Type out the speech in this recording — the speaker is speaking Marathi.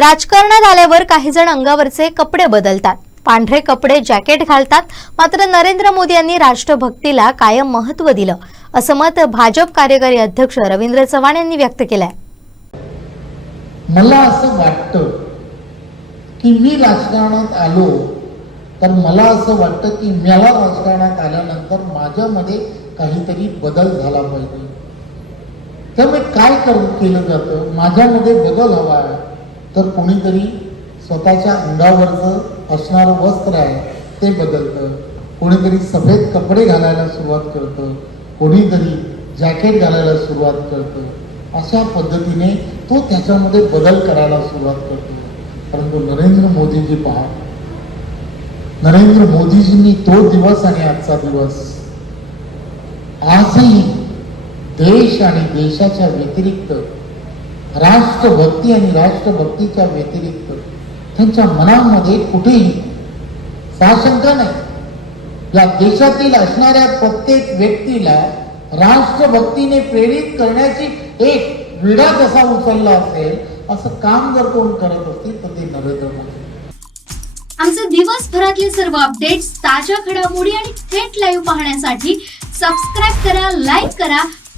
राजकारणात आल्यावर काही जण अंगावरचे कपडे बदलतात. पांढरे कपडे जॅकेट घालतात. मात्र नरेंद्र मोदी यांनी राष्ट्रभक्तीला कायम महत्त्व दिलं असं मत भाजप कार्यकारी अध्यक्ष रवींद्र चव्हाण यांनी व्यक्त केलंय. मला असं वाटतं की मी राजकारणात आलो तर मला असं वाटतं की मला राजकारणात आल्यानंतर माझ्यामध्ये काहीतरी बदल झाला पाहिजे. त्यामुळे काय करून केलं जातं? माझ्यामध्ये बदल हवा आहे. तर कोणीतरी स्वतःच्या अंगावरचं असणारं वस्त्र आहे ते बदलतं. कोणीतरी सफेद कपडे घालायला सुरुवात करतं. कोणीतरी जॅकेट घालायला सुरुवात करतं. अशा पद्धतीने तो त्याच्यामध्ये बदल करायला सुरुवात करतो. परंतु नरेंद्र मोदीजी पहा. नरेंद्र मोदीजींनी तो दिवस आणि आजचा दिवस आजही देश आणि देशाच्या व्यतिरिक्त राष्ट्रभक्ती आणि राष्ट्रभक्तीच्या व्यतिरिक्त त्यांच्या मनामध्ये कुठेही साशंका नाही. या देशातील असणाऱ्या प्रत्येक व्यक्तीला राष्ट्रभक्तीने प्रेरित करण्याची एक विडा कसा उचलला असेल असं काम जर कोण करत असतील तर ते नरेंद्र मोदी. आमचे दिवसभरातले सर्व अपडेट्स ताज्या घडामोडी आणि थेट लाईव्ह पाहण्यासाठी सबस्क्राईब करा लाईक करा